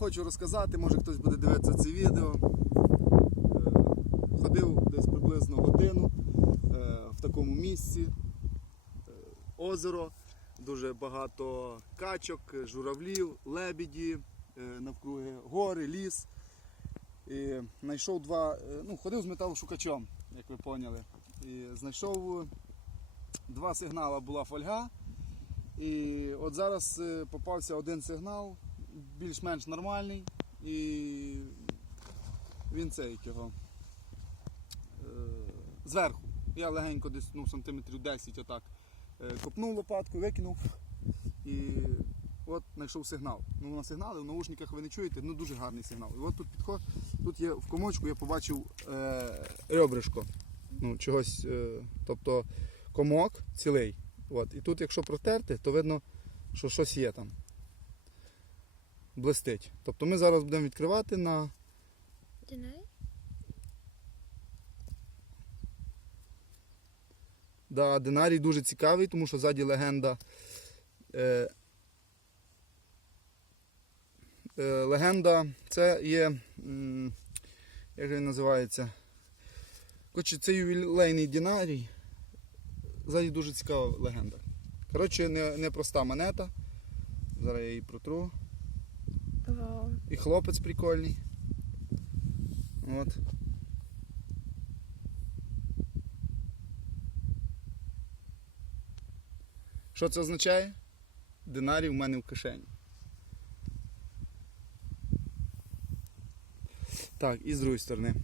хочу розказати, може хтось буде дивитися це відео. Е, Ходив десь приблизно годину е, в такому місці. Е, Озеро, дуже багато качок, журавлів, лебіді, навкруги гори, ліс. І знайшов два, ну, ходив з металошукачом, як ви поняли. І знайшов два сигнали, була фольга. І от зараз попався один сигнал, більш-менш нормальний. І він цей його. е, Зверху. Я легенько десь ну, сантиметрів 10 отак е, копнув лопатку, викинув. І от знайшов сигнал. Ну, на сигнали в наушниках ви не чуєте, ну дуже гарний сигнал. І от тут підход, тут є в комочку, я побачив е, ребришко. Ну, чогось, е, тобто комок цілий. От. І тут, якщо протерти, то видно, що щось є там. Блистить. Тобто ми зараз будемо відкривати на. Динарій? Да, динарій дуже цікавий, тому що ззаді легенда. Е, е, легенда це є. м, Як він називається? Коротше, це ювілейний динарій. Ззаді дуже цікава легенда. Коротше, не, не проста монета. Зараз я її протру. Вау. І хлопець прикольний. От. Що це означає? Динарій в мене в кишені. Так, і з другої сторони.